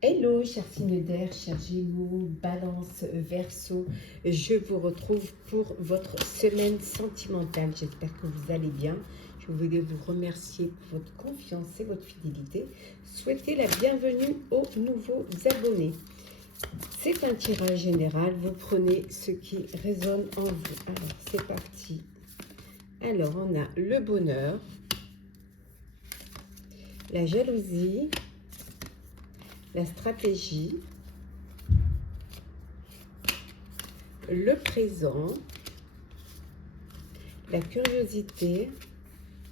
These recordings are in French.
Hello, chers signes d'air, chers Gémeaux, Balance, Verseau, je vous retrouve pour votre semaine sentimentale. J'espère que vous allez bien. Je voulais vous remercier pour votre confiance et votre fidélité. Souhaitez la bienvenue aux nouveaux abonnés. C'est un tirage général, vous prenez ce qui résonne en vous. Alors, c'est parti. Alors, on a le bonheur, la jalousie, la stratégie, le présent, la curiosité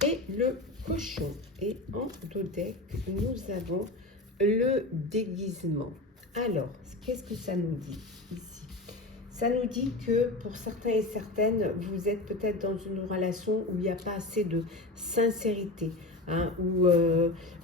et le cochon. Et en dos deck, nous avons le déguisement. Alors, qu'est-ce que ça nous dit ici? Ça nous dit que pour certains et certaines, vous êtes peut-être dans une relation où il n'y a pas assez de sincérité, hein, où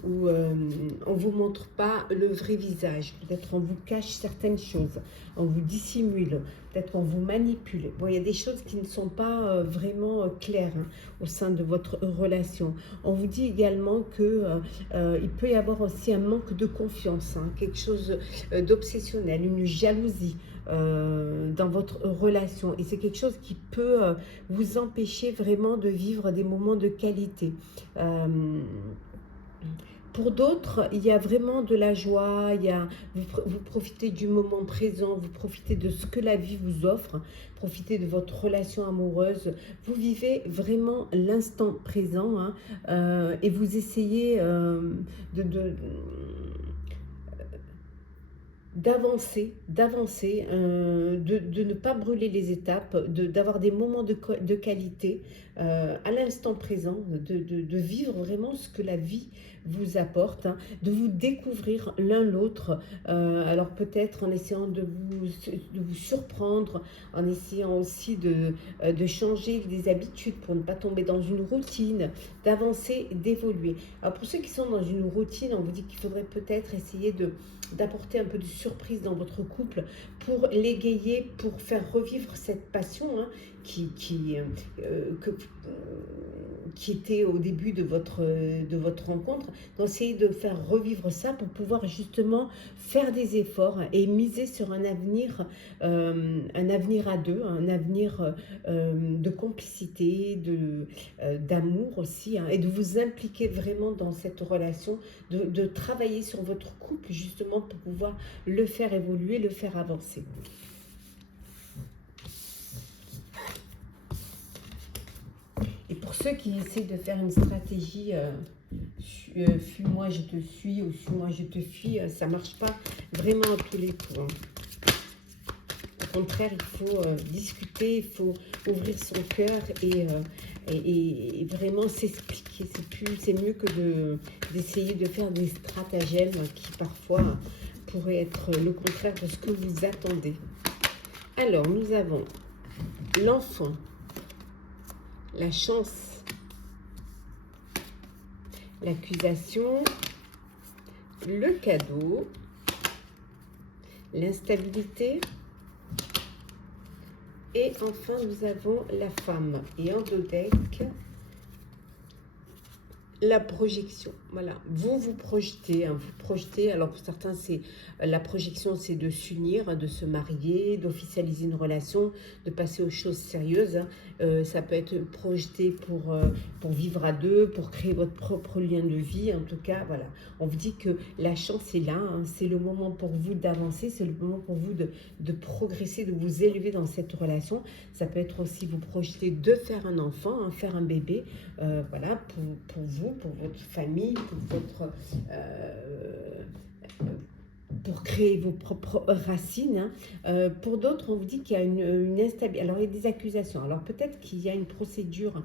on ne vous montre pas le vrai visage. Peut-être on vous cache certaines choses, on vous dissimule, peut-être qu'on vous manipule. Bon, il y a des choses qui ne sont pas vraiment claires, hein, au sein de votre relation. On vous dit également que il peut y avoir aussi un manque de confiance, hein, quelque chose d'obsessionnel, une jalousie. Dans votre relation, et c'est quelque chose qui peut vous empêcher vraiment de vivre des moments de qualité. Pour d'autres, il y a vraiment de la joie, vous profitez du moment présent, vous profitez de ce que la vie vous offre, profitez de votre relation amoureuse, vous vivez vraiment l'instant présent, hein, et vous essayez d'avancer, de ne pas brûler les étapes, d'avoir des moments de qualité à l'instant présent, de vivre vraiment ce que la vie vous apporte, hein, de vous découvrir l'un l'autre, alors peut-être en essayant de vous surprendre, en essayant aussi de changer des habitudes pour ne pas tomber dans une routine, d'avancer, d'évoluer. Alors pour ceux qui sont dans une routine, on vous dit qu'il faudrait peut-être essayer d'apporter un peu de surprise dans votre couple pour l'égayer, pour faire revivre cette passion, hein, qui était au début de votre rencontre, d'essayer de faire revivre ça pour pouvoir justement faire des efforts et miser sur un avenir à deux, un avenir de complicité, d'amour aussi, hein, et de vous impliquer vraiment dans cette relation, de travailler sur votre couple justement pour pouvoir le faire évoluer, le faire avancer. Et pour ceux qui essaient de faire une stratégie fuis-moi, je te suis, ou suis-moi, je te fuis, ça ne marche pas vraiment à tous les coups, hein. Au contraire, il faut discuter, il faut ouvrir son cœur et vraiment s'expliquer. C'est mieux que d'essayer de faire des stratagèmes qui parfois pourraient être le contraire de ce que vous attendez. Alors, nous avons l'enfant, la chance, l'accusation, le cadeau, l'instabilité, et enfin nous avons la femme. Et en dos deck, la projection. Voilà, vous projetez, hein, vous projetez. Alors pour certains, c'est la projection, c'est de s'unir, de se marier, d'officialiser une relation, de passer aux choses sérieuses, hein. Ça peut être projeté pour vivre à deux, pour créer votre propre lien de vie. En tout cas, voilà, on vous dit que la chance est là, hein. C'est le moment pour vous d'avancer, c'est le moment pour vous de progresser, de vous élever dans cette relation. Ça peut être aussi vous projeter de faire un enfant, hein, faire un bébé, voilà, pour vous, pour votre famille, pour créer vos propres racines, hein. Pour d'autres, on vous dit qu'il y a une instabilité. Alors, il y a des accusations. Alors, peut-être qu'il y a une procédure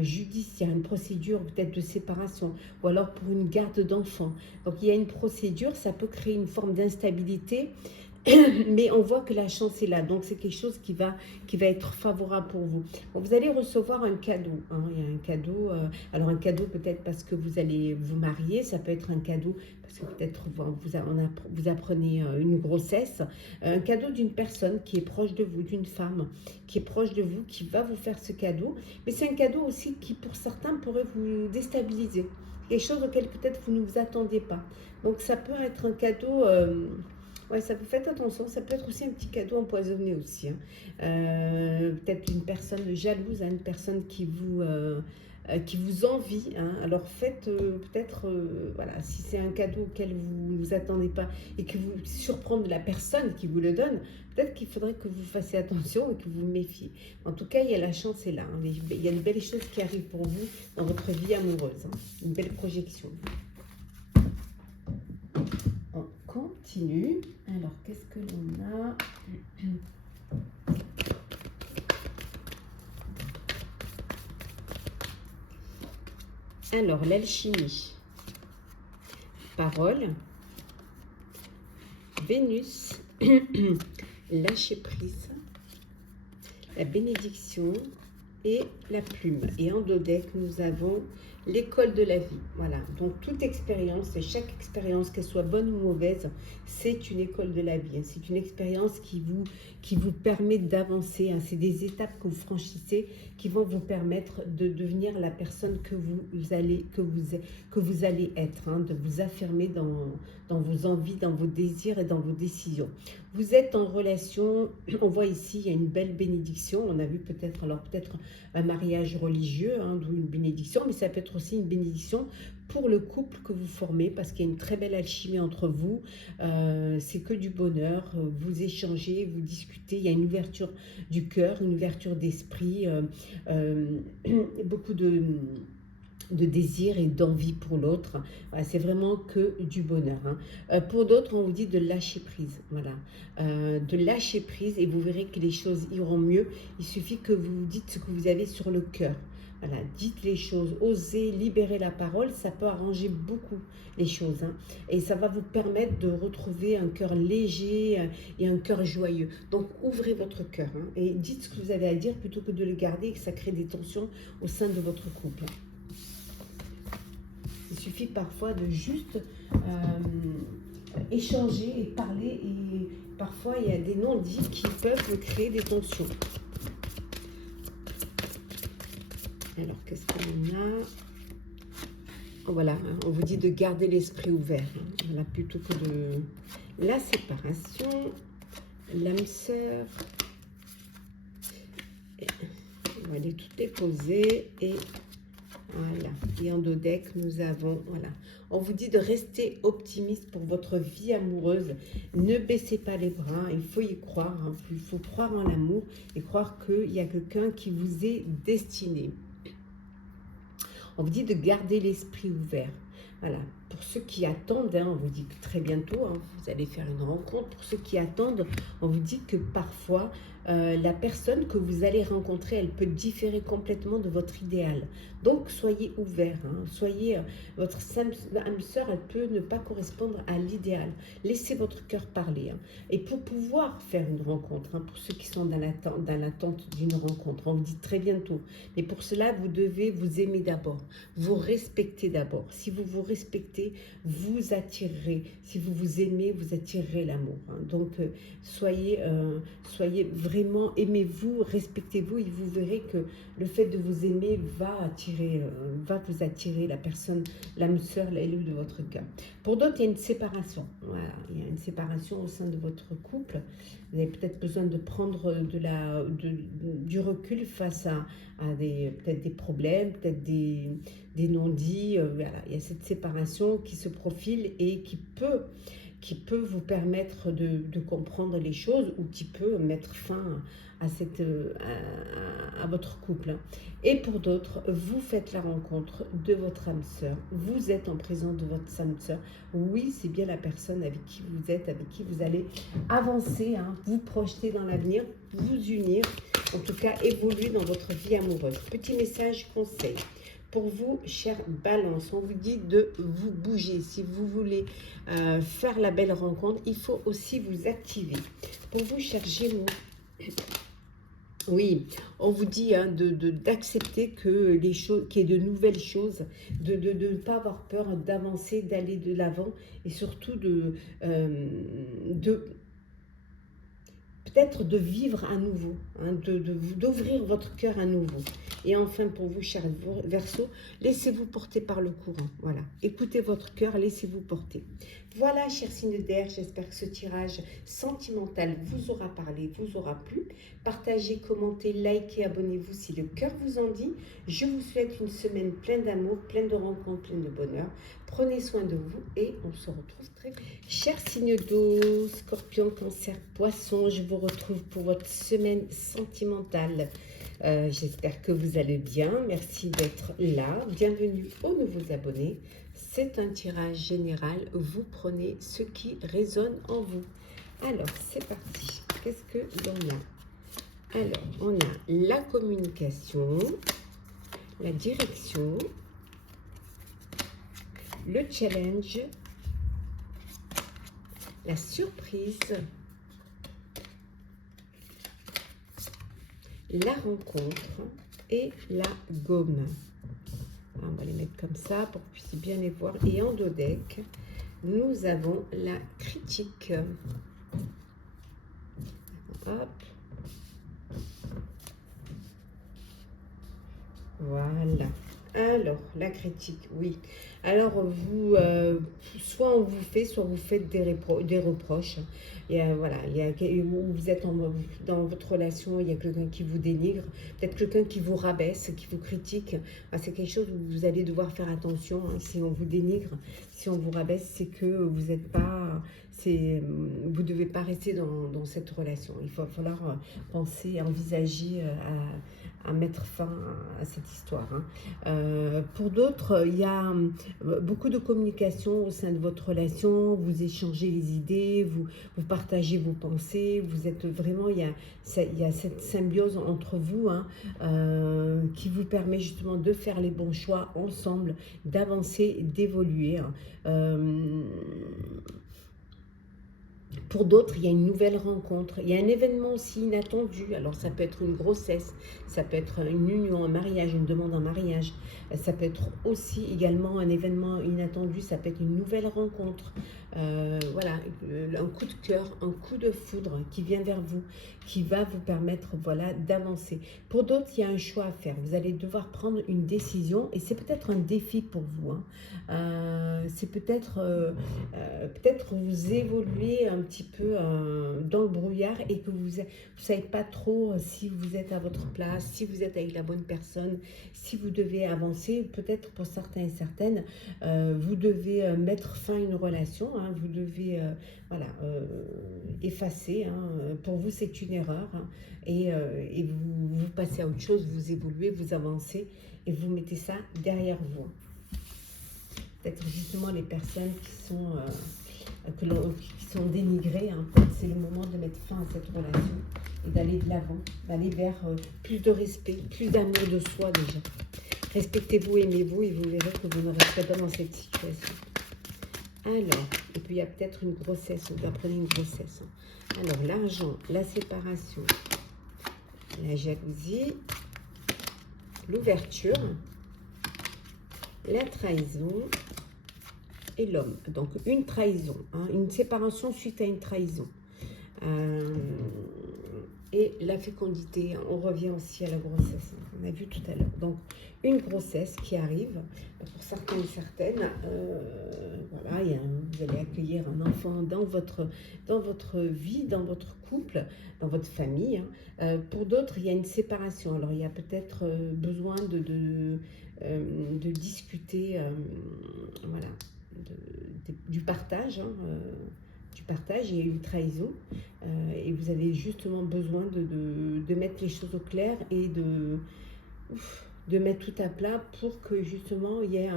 judiciaire, une procédure peut-être de séparation, ou alors pour une garde d'enfants. Donc, il y a une procédure, ça peut créer une forme d'instabilité. Mais on voit que la chance est là, donc c'est quelque chose qui va être favorable pour vous. Bon, vous allez recevoir un cadeau, hein. Il y a un cadeau, alors un cadeau peut-être parce que vous allez vous marier, ça peut être un cadeau parce que peut-être vous apprenez une grossesse, un cadeau d'une personne qui est proche de vous, d'une femme qui est proche de vous, qui va vous faire ce cadeau, mais c'est un cadeau aussi qui pour certains pourrait vous déstabiliser. quelque chose auquel peut-être vous ne vous attendez pas. Donc ça peut être un cadeau, ouais, ça peut, faites attention, ça peut être aussi un petit cadeau empoisonné aussi, hein. Peut-être une personne jalouse, hein, une personne qui vous envie, hein. Alors faites peut-être, voilà, si c'est un cadeau auquel vous ne vous attendez pas et que vous surprendre la personne qui vous le donne, peut-être qu'il faudrait que vous fassiez attention et que vous vous méfiez. En tout cas, il y a la chance est là, hein. Il y a une belle chose qui arrive pour vous dans votre vie amoureuse, hein. Une belle projection. On continue. Alors, qu'est-ce que l'on a? Alors, l'alchimie. Parole. Vénus. Lâcher prise. La bénédiction et la plume. Et en dos deck, nous avons l'école de la vie. Voilà, donc toute expérience, et chaque expérience, qu'elle soit bonne ou mauvaise, c'est une école de la vie. C'est une expérience qui vous permet d'avancer. C'est des étapes que vous franchissez qui vont vous permettre de devenir la personne que vous allez être, hein, de vous affirmer dans vos envies, dans vos désirs et dans vos décisions. Vous êtes en relation, on voit ici, il y a une belle bénédiction. On a vu peut-être un mariage religieux, hein, d'où une bénédiction, mais ça peut être aussi une bénédiction pour le couple que vous formez, parce qu'il y a une très belle alchimie entre vous. C'est que du bonheur, vous échangez, vous discutez, il y a une ouverture du cœur, une ouverture d'esprit, beaucoup de désir et d'envie pour l'autre. Voilà, c'est vraiment que du bonheur, hein. Pour d'autres, on vous dit de lâcher prise. Voilà, de lâcher prise et vous verrez que les choses iront mieux. Il suffit que vous dites ce que vous avez sur le cœur. Voilà, dites les choses, osez libérer la parole, ça peut arranger beaucoup les choses, hein. Et ça va vous permettre de retrouver un cœur léger et un cœur joyeux. Donc ouvrez votre cœur, hein, et dites ce que vous avez à dire plutôt que de le garder et que ça crée des tensions au sein de votre couple. Il suffit parfois de juste échanger et parler, et parfois il y a des non-dits qui peuvent créer des tensions. Alors, qu'est-ce qu'on a? Oh, voilà, hein, on vous dit de garder l'esprit ouvert, hein, voilà, plutôt que de... La séparation, l'âme sœur. On va les toutes les poser et... Voilà, et en dos deck, nous avons, voilà, on vous dit de rester optimiste pour votre vie amoureuse. Ne baissez pas les bras, il faut y croire, hein. Il faut croire en l'amour et croire qu'il y a quelqu'un qui vous est destiné. On vous dit de garder l'esprit ouvert. Voilà, pour ceux qui attendent, hein, on vous dit que très bientôt, hein, vous allez faire une rencontre. Pour ceux qui attendent, on vous dit que parfois, la personne que vous allez rencontrer, elle peut différer complètement de votre idéal. Donc, soyez ouverts, hein, soyez, votre âme sœur, elle peut ne pas correspondre à l'idéal. Laissez votre cœur parler, hein. Et pour pouvoir faire une rencontre, hein, pour ceux qui sont dans l'attente d'une rencontre, on vous dit très bientôt. Mais pour cela, vous devez vous aimer d'abord, vous respecter d'abord. Si vous vous respectez, vous attirerez. Si vous vous aimez, vous attirerez l'amour, hein. Donc, soyez vraiment, aimez-vous, respectez-vous, et vous verrez que le fait de vous aimer va vous attirer la personne, l'âme sœur, l'élu de votre cœur. Pour d'autres, il y a une séparation. Voilà, il y a une séparation au sein de votre couple. Vous avez peut-être besoin de prendre du recul face à peut-être des problèmes, peut-être des non-dits. Voilà, il y a cette séparation qui se profile et qui peut vous permettre de comprendre les choses, ou qui peut mettre fin à votre couple. Et pour d'autres, vous faites la rencontre de votre âme sœur. Vous êtes en présence de votre âme sœur. Oui, c'est bien la personne avec qui vous êtes, avec qui vous allez avancer, hein, vous projeter dans l'avenir, vous unir, en tout cas évoluer dans votre vie amoureuse. Petit message conseil. Pour vous, chère Balance, on vous dit de vous bouger. Si vous voulez faire la belle rencontre, il faut aussi vous activer. Pour vous, chers Gémeaux, oui, on vous dit, hein, d'accepter que les choses, qu'il y ait de nouvelles choses, de ne pas avoir peur d'avancer, d'aller de l'avant, et surtout peut-être de vivre à nouveau, hein, d'ouvrir votre cœur à nouveau. Et enfin, pour vous, chers Verseaux, laissez-vous porter par le courant. Voilà, écoutez votre cœur, laissez-vous porter. Voilà, chers signes d'air, j'espère que ce tirage sentimental vous aura parlé, vous aura plu. Partagez, commentez, likez, abonnez-vous si le cœur vous en dit. Je vous souhaite une semaine pleine d'amour, pleine de rencontres, pleine de bonheur. Prenez soin de vous et on se retrouve très vite. Chers signes d'eau, Scorpion, Cancer, Poisson, je vous retrouve pour votre semaine sentimentale. J'espère que vous allez bien. Merci d'être là. Bienvenue aux nouveaux abonnés. C'est un tirage général. Vous prenez ce qui résonne en vous. Alors, c'est parti. Qu'est-ce que l'on a? Alors, on a la communication, la direction, le challenge, la surprise, la rencontre et la gomme. On va les mettre comme ça pour que vous puissiez bien les voir. Et en dos deck, nous avons la critique. Hop. Voilà. Alors, la critique, oui. Alors, vous, soit on vous fait, soit vous faites des reproches. Et voilà, où vous êtes dans votre relation, il y a quelqu'un qui vous dénigre, peut-être quelqu'un qui vous rabaisse, qui vous critique. C'est quelque chose où vous allez devoir faire attention. Hein, si on vous dénigre, si on vous rabaisse, c'est que vous n'êtes pas... vous ne devez pas rester dans cette relation. Il va falloir penser, envisager à mettre fin à cette histoire. Hein. Pour d'autres, il y a beaucoup de communication au sein de votre relation, vous échangez les idées, vous partagez vos pensées, vous êtes vraiment, il y a cette symbiose entre vous, hein, qui vous permet justement de faire les bons choix ensemble, d'avancer, d'évoluer. Hein. Pour d'autres, il y a une nouvelle rencontre, il y a un événement aussi inattendu. Alors ça peut être une grossesse, ça peut être une union, un mariage, une demande en mariage. Ça peut être aussi également un événement inattendu, ça peut être une nouvelle rencontre. Voilà, un coup de cœur, un coup de foudre qui vient vers vous, qui va vous permettre, voilà, d'avancer. Pour d'autres, il y a un choix à faire. Vous allez devoir prendre une décision et c'est peut-être un défi pour vous. Hein. C'est peut-être vous évoluez un petit peu dans le brouillard et que vous ne savez pas trop si vous êtes à votre place, si vous êtes avec la bonne personne, si vous devez avancer. Peut-être pour certains et certaines, vous devez mettre fin à une relation, hein, vous devez voilà, effacer. Hein. Pour vous, c'est une erreur. Hein, et vous passez à autre chose, vous évoluez, vous avancez et vous mettez ça derrière vous. Peut-être justement les personnes qui sont dénigrées, hein. C'est le moment de mettre fin à cette relation et d'aller de l'avant, d'aller vers plus de respect, plus d'amour de soi déjà. Respectez-vous, aimez-vous et vous verrez que vous n'aurez pas dans cette situation. Alors, et puis il y a peut-être une grossesse, vous apprenez une grossesse. Hein. Alors, l'argent, la séparation, la jalousie, l'ouverture, la trahison et l'homme. Donc une trahison, hein, une séparation suite à une trahison. Et la fécondité, on revient aussi à la grossesse, hein, on a vu tout à l'heure. Donc une grossesse qui arrive, pour certains et certaines, voilà, vous allez accueillir un enfant dans votre vie, dans votre couple, dans votre famille. Hein. Pour d'autres, il y a une séparation. Alors il y a peut-être besoin de discuter, voilà, du partage, hein, du partage. Il y a eu une trahison et vous avez justement besoin de mettre les choses au clair et de mettre tout à plat pour que justement il y ait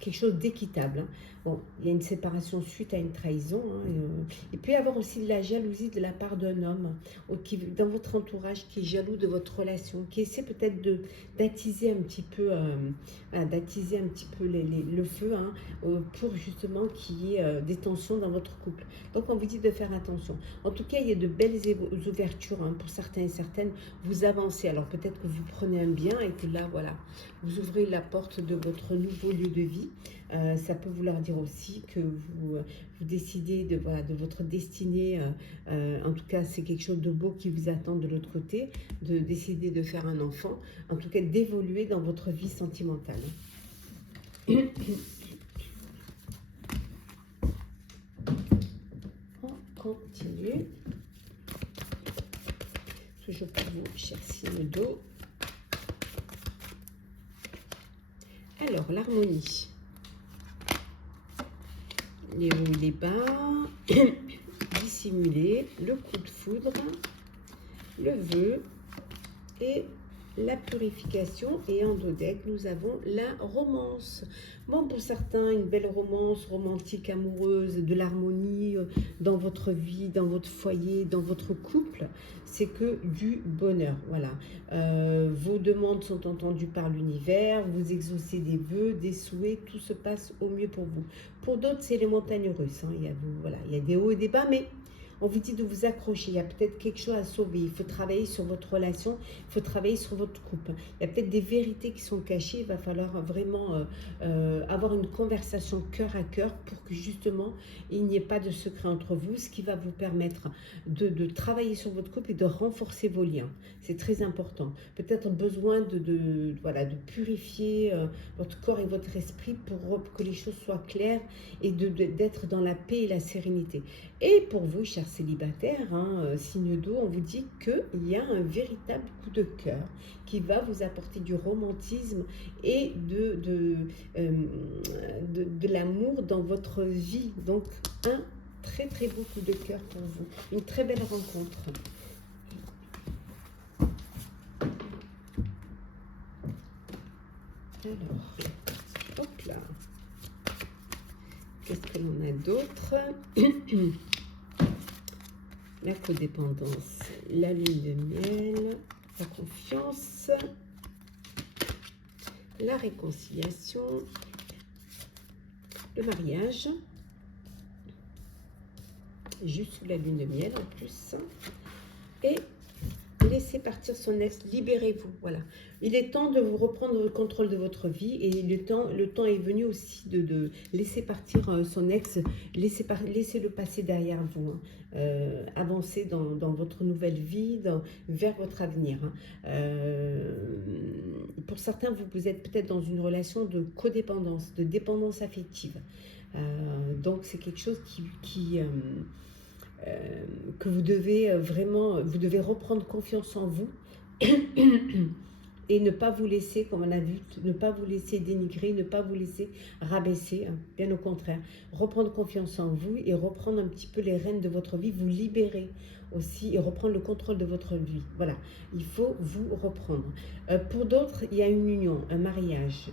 quelque chose d'équitable. Hein. Bon, il y a une séparation suite à une trahison. Hein, il peut y avoir aussi de la jalousie de la part d'un homme dans votre entourage qui est jaloux de votre relation, qui essaie peut-être d'attiser un petit peu, le feu, hein, pour justement qu'il y ait des tensions dans votre couple. Donc on vous dit de faire attention. En tout cas, il y a de belles ouvertures, hein, pour certains et certaines. Vous avancez. Alors peut-être que vous prenez un bien et que là, voilà, vous ouvrez la porte de votre nouveau lieu de vie. Ça peut vouloir dire aussi que vous décidez de, voilà, de votre destinée. En tout cas, c'est quelque chose de beau qui vous attend de l'autre côté, de décider de faire un enfant, en tout cas d'évoluer dans votre vie sentimentale. On continue. Toujours pour vous, cher signe d'eau. Alors, l'harmonie. Les hauts et les bas. Dissimuler. Le coup de foudre. Le vœu. Et la purification. Et en dos deck, nous avons la romance. Bon, pour certains, une belle romance romantique, amoureuse, de l'harmonie dans votre vie, dans votre foyer, dans votre couple, c'est que du bonheur. Voilà. Vos demandes sont entendues par l'univers, vous exaucez des vœux, des souhaits, tout se passe au mieux pour vous. Pour d'autres, c'est les montagnes russes. Hein. Voilà, il y a des hauts et des bas, mais on vous dit de vous accrocher, il y a peut-être quelque chose à sauver, il faut travailler sur votre relation, il faut travailler sur votre couple. Il y a peut-être des vérités qui sont cachées, il va falloir vraiment avoir une conversation cœur à cœur pour que justement il n'y ait pas de secret entre vous, ce qui va vous permettre de travailler sur votre couple et de renforcer vos liens. C'est très important. Peut-être besoin voilà, de purifier votre corps et votre esprit pour que les choses soient claires et d'être dans la paix et la sérénité. Et pour vous, chers célibataires, hein, signe d'eau, on vous dit qu'il y a un véritable coup de cœur qui va vous apporter du romantisme et de l'amour dans votre vie. Donc, un très très beau coup de cœur pour vous. Une très belle rencontre. Alors, hop là. Qu'est-ce que l'on a d'autre? La codépendance, la lune de miel, la confiance, la réconciliation, le mariage, juste sous la lune de miel en plus, et laissez partir son ex, libérez-vous, voilà. Il est temps de vous reprendre le contrôle de votre vie et le temps est venu aussi de laisser partir son ex, laissez-le passer derrière vous, hein. Avancez dans votre nouvelle vie, vers votre avenir. Hein. Pour certains, vous êtes peut-être dans une relation de codépendance, de dépendance affective. Donc c'est quelque chose que vous devez vous devez reprendre confiance en vous et ne pas vous laisser, comme un adulte, ne pas vous laisser dénigrer, ne pas vous laisser rabaisser, hein, bien au contraire. Reprendre confiance en vous et reprendre un petit peu les rênes de votre vie, vous libérer aussi et reprendre le contrôle de votre vie. Voilà, il faut vous reprendre. Pour d'autres, il y a une union, un mariage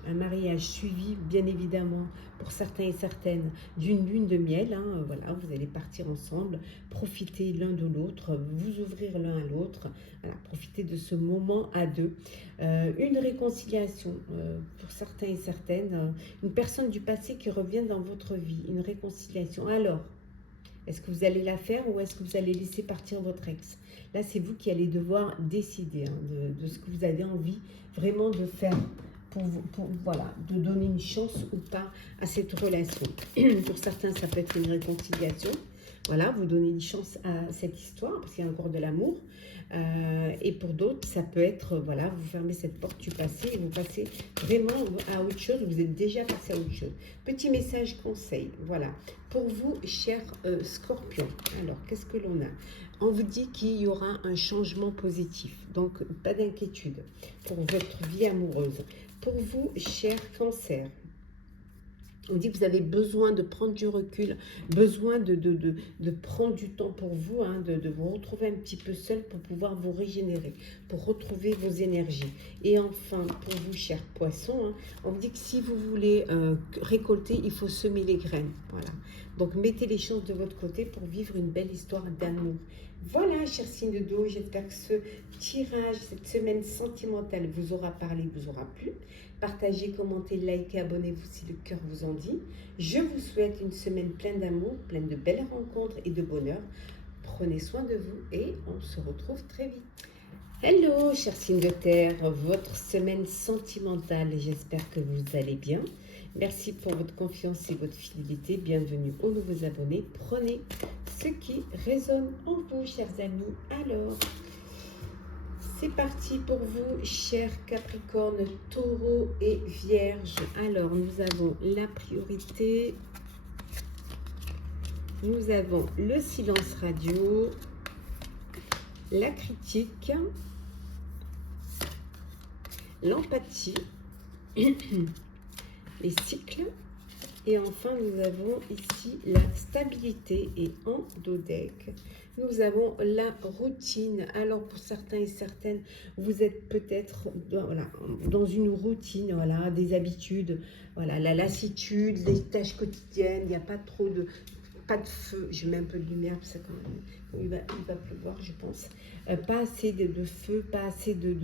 suivi, bien évidemment, pour certains et certaines, d'une lune de miel. Hein, voilà, vous allez partir ensemble, profiter l'un de l'autre, vous ouvrir l'un à l'autre, voilà, profiter de ce moment à deux. Une réconciliation pour certains et certaines, une personne du passé qui revient dans votre vie, une réconciliation. Alors, est-ce que vous allez la faire ou est-ce que vous allez laisser partir votre ex? Là, c'est vous qui allez devoir décider hein, de ce que vous avez envie vraiment de faire voilà, de donner une chance ou pas à cette relation. Pour certains, ça peut être une réconciliation. Voilà, vous donnez une chance à cette histoire parce qu'il y a encore de l'amour. Et pour d'autres, ça peut être, voilà, vous fermez cette porte du passé et vous passez vraiment à autre chose. Vous êtes déjà passé à autre chose. Petit message conseil, voilà. Pour vous, chers scorpions, alors, qu'est-ce que l'on a? On vous dit qu'il y aura un changement positif. Donc, pas d'inquiétude pour votre vie amoureuse. Pour vous, chers cancers, on dit que vous avez besoin de prendre du recul, besoin de prendre du temps pour vous, hein, de vous retrouver un petit peu seul pour pouvoir vous régénérer, pour retrouver vos énergies. Et enfin, pour vous, chers poissons, hein, on vous dit que si vous voulez récolter, il faut semer les graines. Voilà. Donc, mettez les chances de votre côté pour vivre une belle histoire d'amour. Voilà, chers signes d'eau, j'espère que ce tirage, cette semaine sentimentale vous aura parlé, vous aura plu. Partagez, commentez, likez, abonnez-vous si le cœur vous en dit. Je vous souhaite une semaine pleine d'amour, pleine de belles rencontres et de bonheur. Prenez soin de vous et on se retrouve très vite. Hello, chers signes de terre, votre semaine sentimentale, j'espère que vous allez bien. Merci pour votre confiance et votre fidélité. Bienvenue aux nouveaux abonnés. Prenez ce qui résonne en vous, chers amis. Alors, c'est parti pour vous, chers Capricorne, Taureau et Vierge. Alors, nous avons la priorité. Nous avons le silence radio, la critique, l'empathie, les cycles, et enfin nous avons ici la stabilité. Et en dos deck, nous avons la routine. Alors pour certains et certaines, vous êtes peut-être dans une routine, voilà, des habitudes, voilà, la lassitude, les tâches quotidiennes, il n'y a pas trop de... Pas de feu, je mets un peu de lumière parce que quand il va pleuvoir, je pense. Pas assez de feu, pas assez de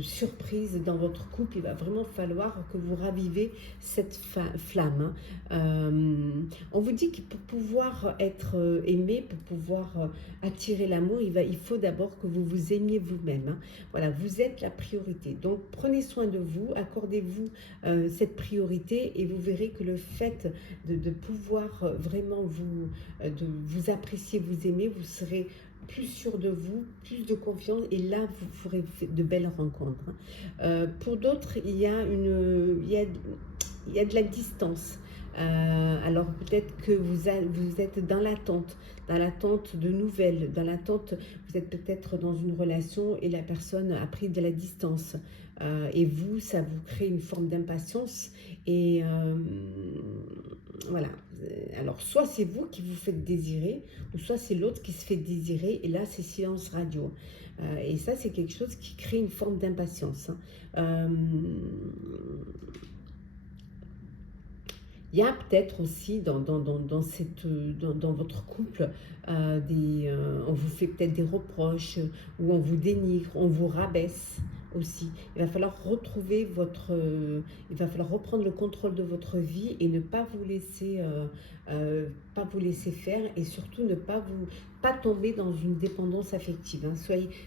surprise dans votre couple. Il va vraiment falloir que vous ravivez cette flamme. On vous dit que pour pouvoir être aimé, pour pouvoir attirer l'amour, il faut d'abord que vous vous aimiez vous-même. Voilà, vous êtes la priorité. Donc prenez soin de vous, accordez-vous cette priorité et vous verrez que le fait de pouvoir vraiment vous apprécier, vous aimer, vous serez plus sûr de vous, plus de confiance, et là vous ferez de belles rencontres. Pour d'autres, il y a de la distance. Alors peut-être que vous êtes dans l'attente de nouvelles, dans l'attente, vous êtes peut-être dans une relation et la personne a pris de la distance. Et vous, ça vous crée une forme d'impatience. Et voilà. Alors, soit c'est vous qui vous faites désirer, ou soit c'est l'autre qui se fait désirer. Et là, c'est silence radio. Et ça, c'est quelque chose qui crée une forme d'impatience. Il y a peut-être aussi dans votre couple, on vous fait peut-être des reproches, ou on vous dénigre, on vous rabaisse aussi. Il va falloir il va falloir reprendre le contrôle de votre vie et ne pas pas vous laisser faire, et surtout ne pas tomber dans une dépendance affective.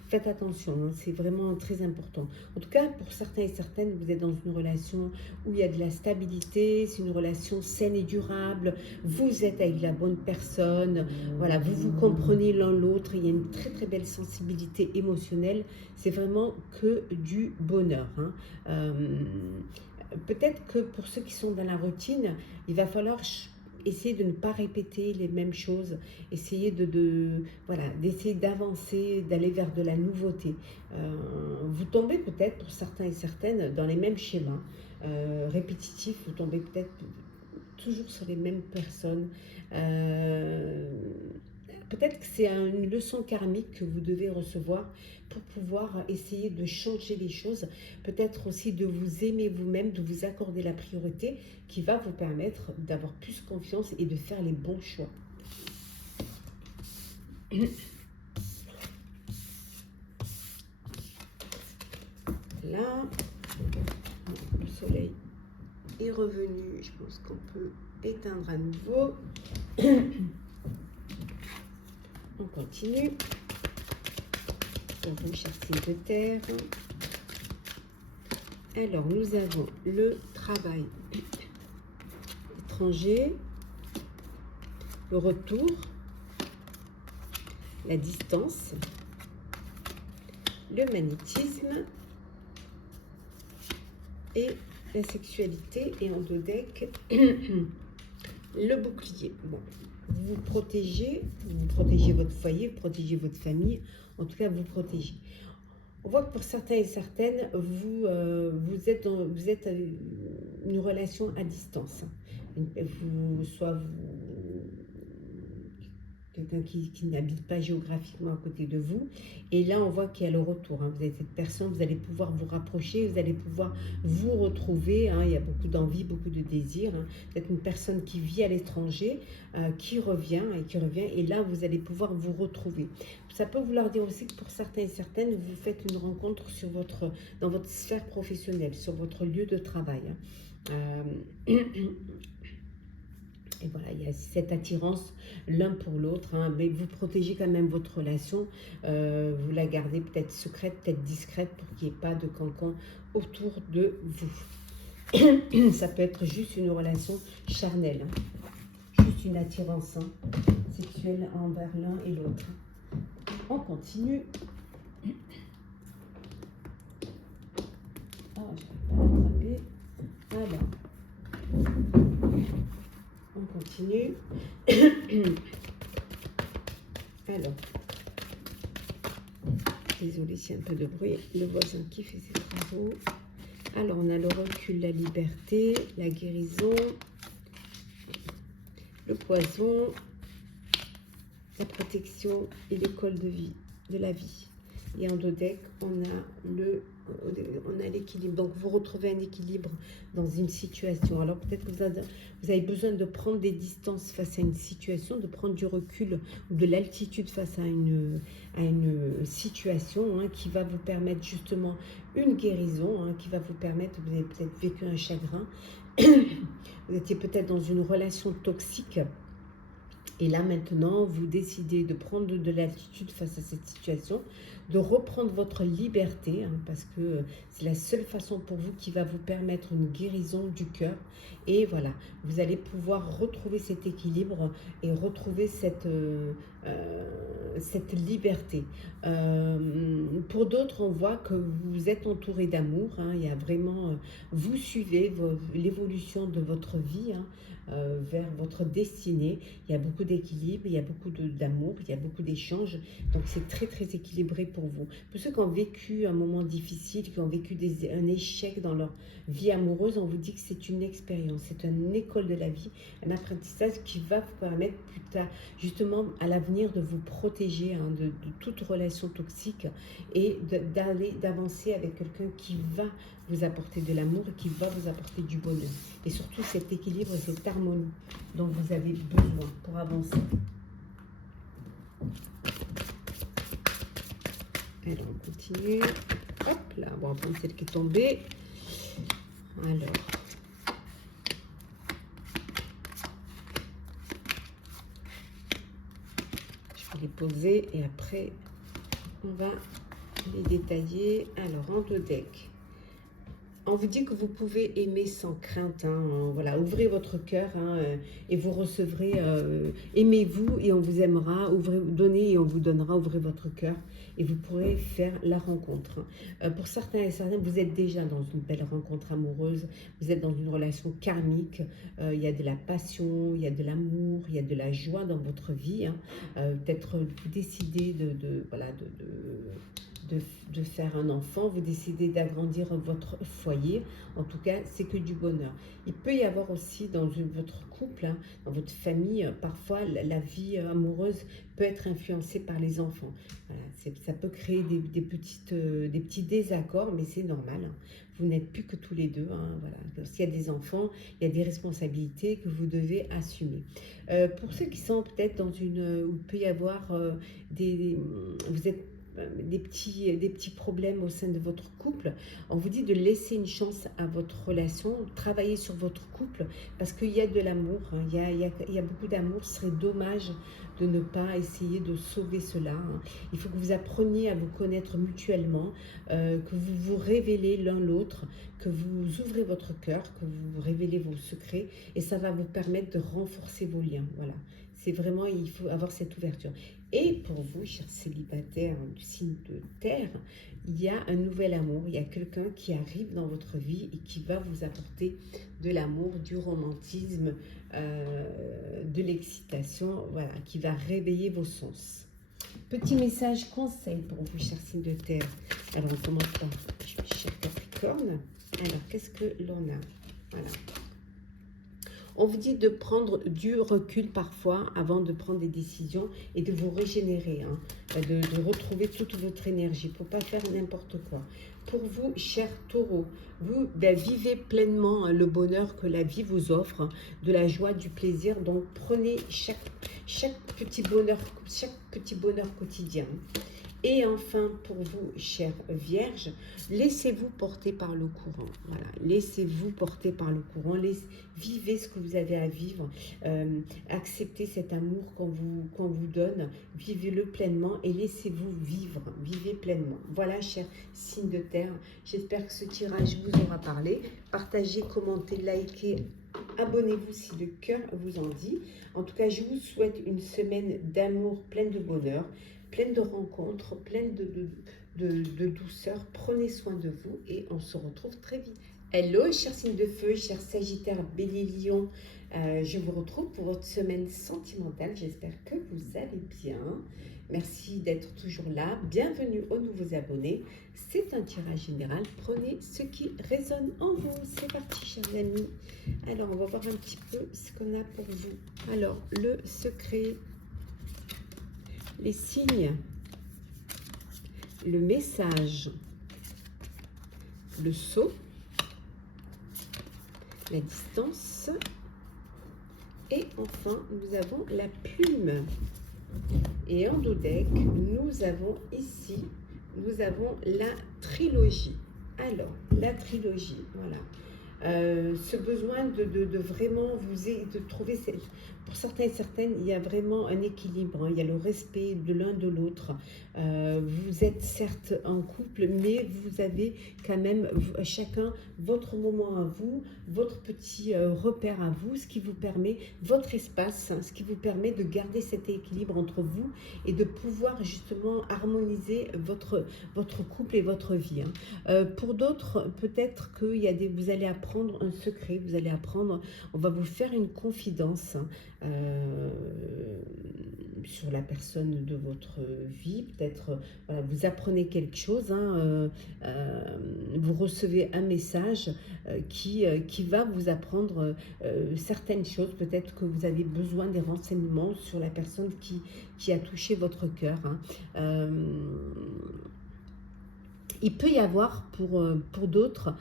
Faites attention, c'est vraiment très important. En tout cas, pour certains et certaines, vous êtes dans une relation où il y a de la stabilité, c'est une relation saine et durable, vous êtes avec la bonne personne, voilà, vous vous comprenez l'un l'autre, il y a une très très belle sensibilité émotionnelle, c'est vraiment que du bonheur. Peut-être que pour ceux qui sont dans la routine, il va falloir essayer de ne pas répéter les mêmes choses, essayer d'essayer d'avancer, d'aller vers de la nouveauté. Vous tombez peut-être, pour certains et certaines, dans les mêmes schémas répétitifs, vous tombez peut-être toujours sur les mêmes personnes. Peut-être que c'est une leçon karmique que vous devez recevoir pour pouvoir essayer de changer les choses. Peut-être aussi de vous aimer vous-même, de vous accorder la priorité qui va vous permettre d'avoir plus confiance et de faire les bons choix. Là, le soleil est revenu. Je pense qu'on peut éteindre à nouveau. On continue. Pour vous, chers signes de terre. Alors, nous avons le travail étranger, le retour, la distance, le magnétisme et la sexualité. Et en dos deck, le bouclier. Bon, vous protégez votre foyer, vous protégez votre famille, en tout cas vous protégez. On voit que pour certains et certaines, vous êtes une relation à distance. Quelqu'un qui n'habite pas géographiquement à côté de vous. Et là, on voit qu'il y a le retour. Vous êtes cette personne, vous allez pouvoir vous rapprocher, vous allez pouvoir vous retrouver. Il y a beaucoup d'envie, beaucoup de désir. Vous êtes une personne qui vit à l'étranger, qui revient. Et là, vous allez pouvoir vous retrouver. Ça peut vouloir dire aussi que pour certains et certaines, vous faites une rencontre dans votre sphère professionnelle, sur votre lieu de travail. Et voilà, il y a cette attirance l'un pour l'autre, hein, mais vous protégez quand même votre relation. Vous la gardez peut-être secrète, peut-être discrète pour qu'il n'y ait pas de cancan autour de vous. Ça peut être juste une relation charnelle, hein, juste une attirance sexuelle envers l'un et l'autre. On continue. Ah, je ne vais pas l'attraper. Alors, on continue. Alors, désolé s'il y a un peu de bruit, le voisin qui fait ses travaux. Alors, on a le recul, la liberté, la guérison, le poison, la protection et l'école de vie, de la vie. Et en dos deck, on a l'équilibre. Donc, vous retrouvez un équilibre dans une situation. Alors, peut-être que vous avez besoin de prendre des distances face à une situation, de prendre du recul ou de l'altitude face à une situation, hein, qui va vous permettre justement une guérison, hein, qui va vous permettre, vous avez peut-être vécu un chagrin, vous étiez peut-être dans une relation toxique. Et là, maintenant, vous décidez de prendre de l'altitude face à cette situation, de reprendre votre liberté, hein, parce que c'est la seule façon pour vous qui va vous permettre une guérison du cœur. Et voilà, vous allez pouvoir retrouver cet équilibre et retrouver cette liberté. Pour d'autres, on voit que vous êtes entouré d'amour, hein, il y a vraiment, vous suivez l'évolution de votre vie, hein, vers votre destinée. Il y a beaucoup d'équilibre, il y a beaucoup d'amour, il y a beaucoup d'échanges. Donc, c'est très, très équilibré pour vous. Pour ceux qui ont vécu un moment difficile, qui ont vécu un échec dans leur vie amoureuse, on vous dit que c'est une expérience, c'est une école de la vie, un apprentissage qui va vous permettre plus tard, justement, à l'avenir, de vous protéger, hein, de toute relation toxique et d'avancer avec quelqu'un qui va vous apporter de l'amour et qui va vous apporter du bonheur. Et surtout cet équilibre et cette harmonie dont vous avez besoin pour avancer. Alors, on continue. Hop là, bon, on va prendre celle qui est tombée. Alors. Je vais les poser et après, on va les détailler. Alors, en deux decks. On vous dit que vous pouvez aimer sans crainte, hein, voilà, ouvrez votre cœur, hein, et vous recevrez, aimez-vous et on vous aimera, donnez et on vous donnera, ouvrez votre cœur et vous pourrez faire la rencontre. Pour certains et certaines, vous êtes déjà dans une belle rencontre amoureuse, vous êtes dans une relation karmique, il y a de la passion, il y a de l'amour, il y a de la joie dans votre vie, hein, peut-être vous décidez de faire un enfant, vous décidez d'agrandir votre foyer, en tout cas, c'est que du bonheur. Il peut y avoir aussi dans votre couple, hein, dans votre famille, parfois la vie amoureuse peut être influencée par les enfants. Voilà, ça peut créer des petits désaccords, mais c'est normal, hein. Vous n'êtes plus que tous les deux, hein, voilà. S'il y a des enfants, il y a des responsabilités que vous devez assumer. Pour ceux qui sont peut-être dans où il peut y avoir vous êtes des petits problèmes au sein de votre couple, on vous dit de laisser une chance à votre relation, travailler sur votre couple, parce qu'il y a de l'amour, hein, il y a beaucoup d'amour. Ce serait dommage de ne pas essayer de sauver cela, hein. Il faut que vous appreniez à vous connaître mutuellement, que vous vous révélez l'un l'autre, que vous ouvrez votre cœur, que vous révélez vos secrets, et ça va vous permettre de renforcer vos liens. Voilà. C'est vraiment, il faut avoir cette ouverture. Et pour vous, chers célibataires du signe de terre, il y a un nouvel amour. Il y a quelqu'un qui arrive dans votre vie et qui va vous apporter de l'amour, du romantisme, de l'excitation, voilà, qui va réveiller vos sens. Petit message conseil pour vous, chers signes de terre. Alors, on commence par cher Capricorne. Alors, qu'est-ce que l'on a? Voilà. On vous dit de prendre du recul parfois avant de prendre des décisions et de vous régénérer, hein, de retrouver toute votre énergie. Il ne faut pas faire n'importe quoi. Pour vous, cher taureau, vous vivez pleinement le bonheur que la vie vous offre, de la joie, du plaisir. Donc prenez chaque petit bonheur quotidien. Et enfin, pour vous, chère Vierge, laissez-vous porter par le courant. Voilà, laissez-vous porter par le courant. Vivez ce que vous avez à vivre. Acceptez cet amour qu'on vous donne. Vivez-le pleinement et laissez-vous vivre. Vivez pleinement. Voilà, cher signe de terre. J'espère que ce tirage vous aura parlé. Partagez, commentez, likez. Abonnez-vous si le cœur vous en dit. En tout cas, je vous souhaite une semaine d'amour pleine de bonheur, pleine de rencontres, pleine de douceur. Prenez soin de vous et on se retrouve très vite. Hello, chers signes de feu, chers Sagittaires, Bélier, Lion. Je vous retrouve pour votre semaine sentimentale. J'espère que vous allez bien. Merci d'être toujours là. Bienvenue aux nouveaux abonnés. C'est un tirage général. Prenez ce qui résonne en vous. C'est parti, chers amis. Alors, on va voir un petit peu ce qu'on a pour vous. Alors, le secret, les signes, le message, le sceau, la distance et enfin, nous avons la plume. Et en dos deck, nous avons ici, nous avons la trilogie. Alors, la trilogie, voilà. Ce besoin de vraiment de trouver, pour certains et certaines, il y a vraiment un équilibre, hein. Il y a le respect de l'un de l'autre. Vous êtes certes en couple, mais vous avez quand même chacun votre moment à vous, votre petit repère à vous, ce qui vous permet, votre espace, hein, ce qui vous permet de garder cet équilibre entre vous et de pouvoir justement harmoniser votre couple et votre vie, hein. Pour d'autres, peut-être que vous allez apprendre un secret, vous allez apprendre, on va vous faire une confidence, hein, sur la personne de votre vie. Peut-être voilà, vous apprenez quelque chose, hein, vous recevez un message qui va vous apprendre certaines choses. Peut-être que vous avez besoin des renseignements sur la personne qui a touché votre cœur, hein. Il peut y avoir pour d'autres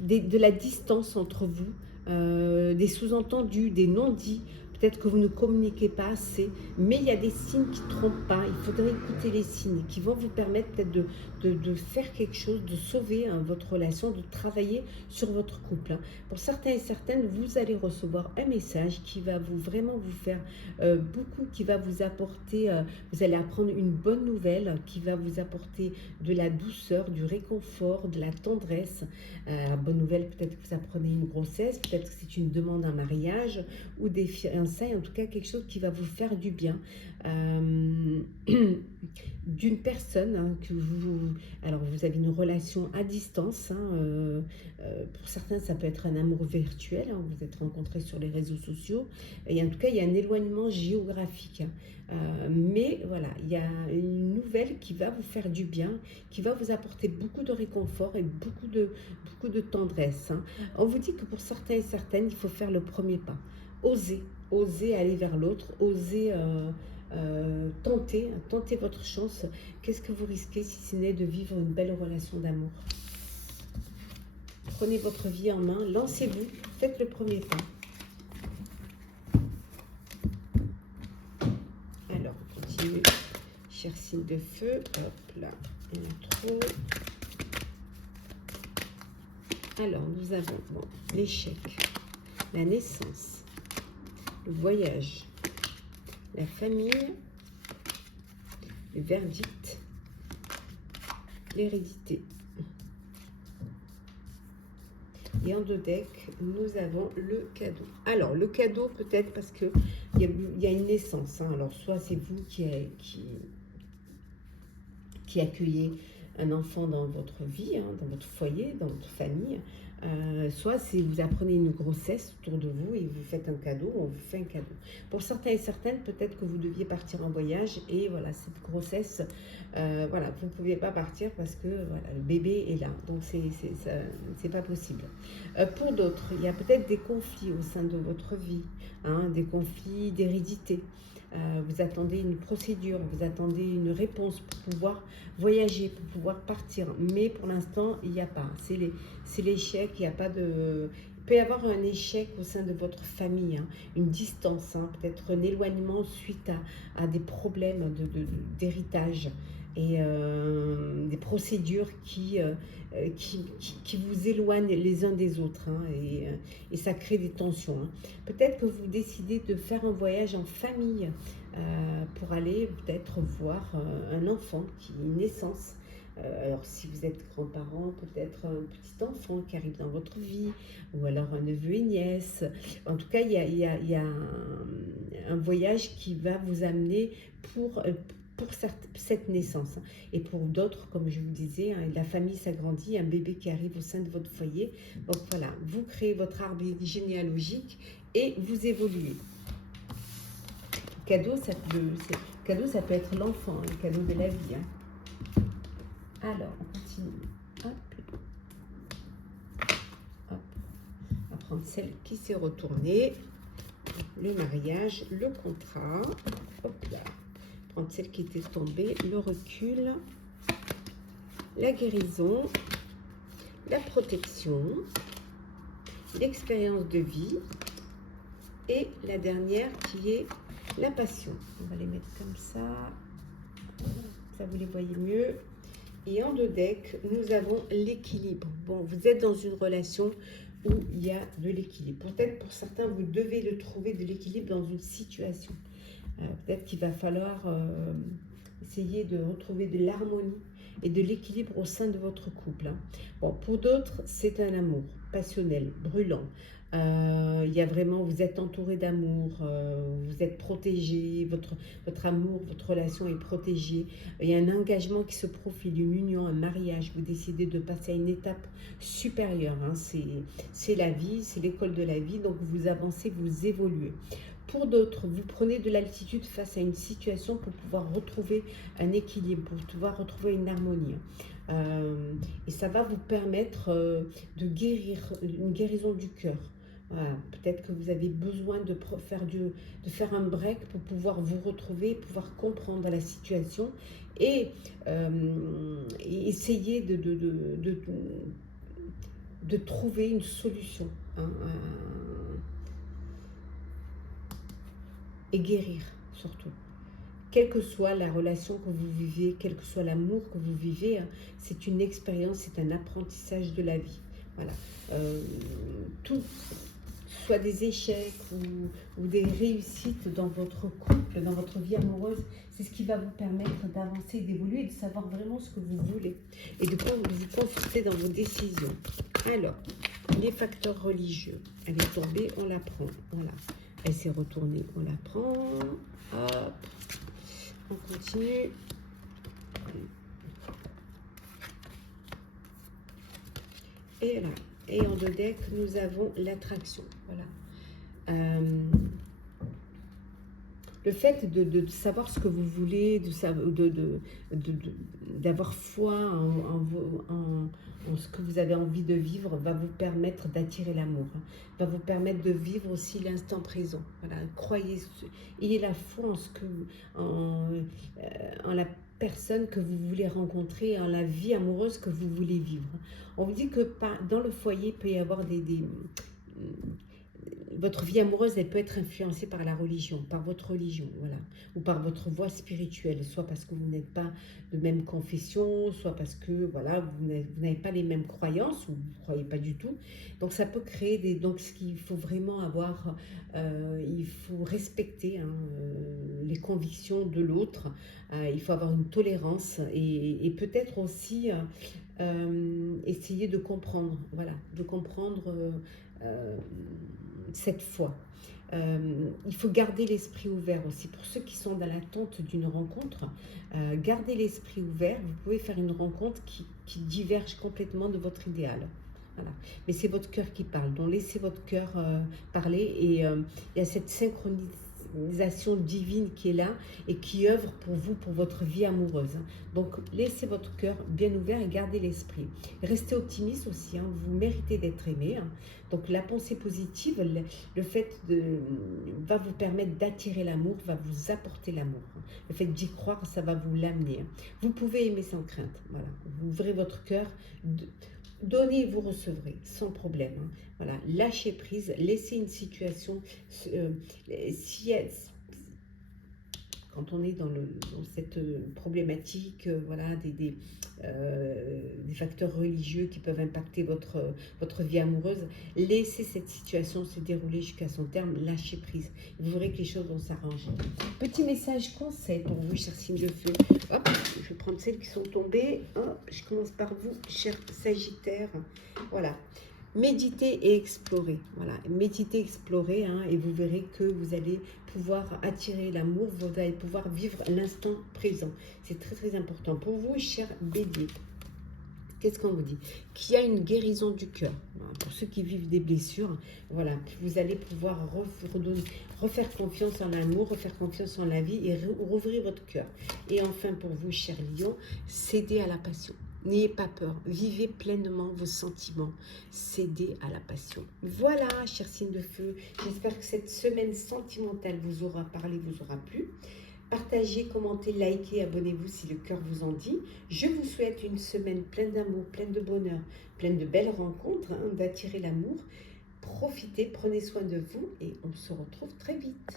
de la distance entre vous, des sous-entendus, des non-dits. Peut-être que vous ne communiquez pas assez, mais il y a des signes qui ne trompent pas. Il faudrait écouter les signes qui vont vous permettre peut-être de faire quelque chose, de sauver, hein, votre relation, de travailler sur votre couple, hein. Pour certains et certaines, vous allez recevoir un message qui va vraiment vous faire beaucoup, qui va vous apporter, vous allez apprendre une bonne nouvelle, qui va vous apporter de la douceur, du réconfort, de la tendresse. Bonne nouvelle, peut-être que vous apprenez une grossesse, peut-être que c'est une demande en mariage ou des fiançailles, en tout cas quelque chose qui va vous faire du bien. D'une personne, hein, alors vous avez une relation à distance, hein, pour certains ça peut être un amour virtuel, hein, vous êtes rencontrés sur les réseaux sociaux, et en tout cas il y a un éloignement géographique, hein. Mais voilà, il y a une nouvelle qui va vous faire du bien, qui va vous apporter beaucoup de réconfort et beaucoup de tendresse, hein. On vous dit que pour certains et certaines, il faut faire le premier pas, oser aller vers l'autre, oser tenter votre chance. Qu'est-ce que vous risquez si ce n'est de vivre une belle relation d'amour? Prenez votre vie en main, lancez-vous, faites le premier pas. Alors, on continue, cher signe de feu, hop là, un trou. Alors, nous avons l'échec, la naissance, le voyage, la famille, le verdict, l'hérédité. Et en deux decks, nous avons le cadeau. Alors, le cadeau, peut-être parce qu'il y a une naissance, hein. Alors, soit c'est vous qui accueillez un enfant dans votre vie, hein, dans votre foyer, dans votre famille. Soit si vous apprenez une grossesse autour de vous et vous faites un cadeau, on vous fait un cadeau. Pour certains et certaines, peut-être que vous deviez partir en voyage et voilà, cette grossesse, voilà, vous ne pouviez pas partir parce que voilà, le bébé est là, donc c'est pas possible. Pour d'autres, il y a peut-être des conflits au sein de votre vie, hein, des conflits d'hérédité. Vous attendez une procédure, vous attendez une réponse pour pouvoir voyager, pour pouvoir partir. Mais pour l'instant, il n'y a pas. C'est l'échec, il n'y a pas de... peut y avoir un échec au sein de votre famille, hein, une distance, hein, peut-être un éloignement suite à des problèmes d'héritage et des procédures qui vous éloignent les uns des autres, hein, et ça crée des tensions, hein. Peut-être que vous décidez de faire un voyage en famille pour aller peut-être voir un enfant qui est une naissance. Alors si vous êtes grands-parents, peut-être un petit enfant qui arrive dans votre vie, ou alors un neveu et nièce. En tout cas, il y a un voyage qui va vous amener pour cette naissance. Et pour d'autres, comme je vous disais, hein, la famille s'agrandit, un bébé qui arrive au sein de votre foyer. Donc voilà, vous créez votre arbre généalogique et vous évoluez. Cadeau, ça peut être l'enfant, le cadeau de la vie, hein. Alors, on continue. Hop. Hop. On va prendre celle qui s'est retournée. Le mariage, le contrat. Hop là. Prendre celle qui était tombée, le recul, la guérison, la protection, l'expérience de vie et la dernière qui est la passion. On va les mettre comme ça. Ça, vous les voyez mieux. Et en 2 decks, nous avons l'équilibre. Bon, vous êtes dans une relation où il y a de l'équilibre. Peut-être pour certains, vous devez le trouver de l'équilibre dans une situation. Peut-être qu'il va falloir essayer de retrouver de l'harmonie et de l'équilibre au sein de votre couple, hein. Bon, pour d'autres, c'est un amour passionnel, brûlant. Il y a vraiment, vous êtes entouré d'amour, vous êtes protégé, votre amour, votre relation est protégée. Il y a un engagement qui se profile, une union, un mariage. Vous décidez de passer à une étape supérieure, hein. C'est la vie, c'est l'école de la vie, donc vous avancez, vous évoluez. Pour d'autres, vous prenez de l'altitude face à une situation pour pouvoir retrouver un équilibre, pour pouvoir retrouver une harmonie. Et ça va vous permettre de guérir, une guérison du cœur. Voilà. Peut-être que vous avez besoin de faire un break pour pouvoir vous retrouver, pouvoir comprendre la situation et essayer de trouver une solution, hein, et guérir surtout. Quelle que soit la relation que vous vivez, quel que soit l'amour que vous vivez, hein, c'est une expérience, c'est un apprentissage de la vie. Voilà. Tout, soit des échecs ou des réussites dans votre couple, dans votre vie amoureuse, c'est ce qui va vous permettre d'avancer, d'évoluer, et de savoir vraiment ce que vous voulez et de vous consulter dans vos décisions. Alors, les facteurs religieux. Elle est tombée, on la prend. Voilà. Elle s'est retournée, on la prend. Hop. On continue. Et là. Et en 2 decks, nous avons l'attraction. Voilà. Le fait de savoir ce que vous voulez, d'avoir foi en ce que vous avez envie de vivre, va vous permettre d'attirer l'amour, hein, va vous permettre de vivre aussi l'instant présent. Voilà, croyez, ayez la foi en la personne que vous voulez rencontrer, en la vie amoureuse que vous voulez vivre. On vous dit que dans le foyer, il peut y avoir votre vie amoureuse, elle peut être influencée par la religion, par votre religion, voilà, ou par votre voie spirituelle, soit parce que vous n'êtes pas de même confession, soit parce que voilà, vous n'avez pas les mêmes croyances, ou vous ne croyez pas du tout. Donc ça peut créer donc ce qu'il faut vraiment avoir, il faut respecter, hein, les convictions de l'autre, il faut avoir une tolérance et peut-être aussi essayer de comprendre, voilà, de comprendre cette foi. Il faut garder l'esprit ouvert aussi. Pour ceux qui sont dans l'attente d'une rencontre, gardez l'esprit ouvert. Vous pouvez faire une rencontre qui diverge complètement de votre idéal. Voilà. Mais c'est votre cœur qui parle. Donc laissez votre cœur parler. Et il y a cette synchronisation divine qui est là et qui œuvre pour vous, pour votre vie amoureuse. Donc laissez votre cœur bien ouvert et gardez l'esprit. Restez optimiste aussi, hein, vous méritez d'être aimé, hein. Donc la pensée positive, le fait va vous permettre d'attirer l'amour, va vous apporter l'amour, hein. Le fait d'y croire, ça va vous l'amener, hein. Vous pouvez aimer sans crainte, voilà. Vous ouvrez votre cœur Donnez, vous recevrez, sans problème, hein. Voilà, lâchez prise, laissez une situation, euh, si elle- quand on est dans cette problématique, voilà, des facteurs religieux qui peuvent impacter votre vie amoureuse, laissez cette situation se dérouler jusqu'à son terme, lâchez prise. Vous verrez que les choses vont s'arranger. Petit message conseil pour vous, chers signes de feu. Hop, je vais prendre celles qui sont tombées. Hop, je commence par vous, cher Sagittaire. Voilà. Méditez et explorez. Voilà, méditez, explorez, hein, et vous verrez que vous allez pouvoir attirer l'amour, vous allez pouvoir vivre l'instant présent. C'est très très important pour vous, cher Bélier. Qu'est-ce qu'on vous dit? Qu'il y a une guérison du cœur. Voilà, pour ceux qui vivent des blessures, voilà, vous allez pouvoir refaire confiance en l'amour, refaire confiance en la vie et rouvrir votre cœur. Et enfin, pour vous, cher Lion, cédez à la passion. N'ayez pas peur, vivez pleinement vos sentiments, cédez à la passion. Voilà, chers signes de feu, j'espère que cette semaine sentimentale vous aura parlé, vous aura plu. Partagez, commentez, likez, abonnez-vous si le cœur vous en dit. Je vous souhaite une semaine pleine d'amour, pleine de bonheur, pleine de belles rencontres, hein, d'attirer l'amour. Profitez, prenez soin de vous et on se retrouve très vite.